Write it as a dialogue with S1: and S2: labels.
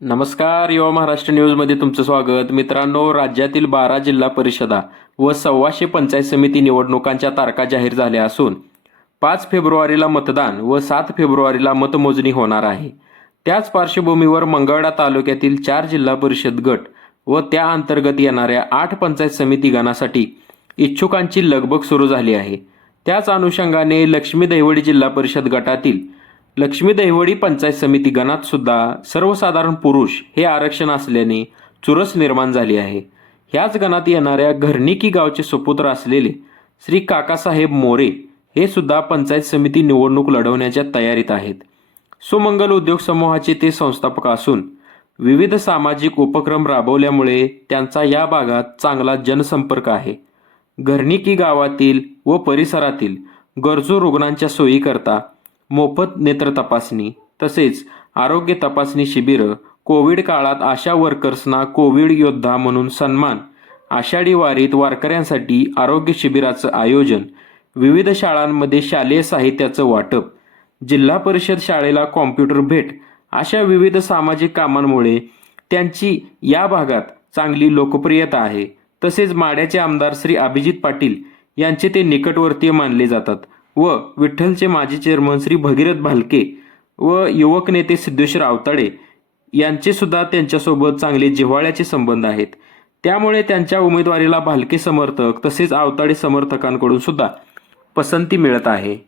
S1: नमस्कार युवा महाराष्ट्र न्यूजमध्ये तुमचं स्वागत. मित्रांनो राज्यातील बारा जिल्हा परिषदा व सव्वाशे पंचायत समिती निवडणुकांच्या तारखा जाहीर झाल्या असून पाच फेब्रुवारीला मतदान व सात फेब्रुवारीला मतमोजणी होणार आहे. त्याच पार्श्वभूमीवर मंगळडा तालुक्यातील चार जिल्हा परिषद गट व त्या अंतर्गत येणाऱ्या आठ पंचायत समिती गणासाठी इच्छुकांची लगबग सुरू झाली आहे. त्याच अनुषंगाने लक्ष्मी दैवडी जिल्हा परिषद गटातील लक्ष्मी दैवडी पंचायत समिती गणात सुद्धा सर्वसाधारण पुरुष हे आरक्षण असल्याने चुरस निर्माण झाली आहे. ह्याच गणात येणाऱ्या घरणिकी गावचे सुपुत्र असलेले श्री काकासाहेब मोरे हे सुद्धा पंचायत समिती निवडणूक लढवण्याच्या तयारीत आहेत. सुमंगल उद्योग समूहाचे ते संस्थापक असून विविध सामाजिक उपक्रम राबवल्यामुळे त्यांचा या भागात चांगला जनसंपर्क आहे. घरणिकी गावातील व परिसरातील गरजू रुग्णांच्या सोयीकरता मोफत नेत्र तपासणी तसेच आरोग्य तपासणी शिबिरं कोविड काळात आशा वर्कर्सना कोविड योद्धा म्हणून सन्मान. आषाढी वारीत वारकऱ्यांसाठी आरोग्य शिबिराचं आयोजन. विविध शाळांमध्ये शालेय साहित्याचं वाटप. जिल्हा परिषद शाळेला कॉम्प्युटर भेट. अशा विविध सामाजिक कामांमुळे त्यांची या भागात चांगली लोकप्रियता आहे. तसेच माड्याचे आमदार श्री अभिजित पाटील यांचे ते निकटवर्तीय मानले जातात. व विठ्ठलचे माजी चेअरमन श्री भगीरथ भालके व युवक नेते सिद्धेश्वर आवताडे यांचे सुद्धा त्यांच्यासोबत चांगले जिव्हाळ्याचे संबंध आहेत. त्यामुळे त्यांच्या उमेदवारीला भालके समर्थक तसेच आवताडे समर्थकांकडून सुद्धा पसंती मिळत आहे.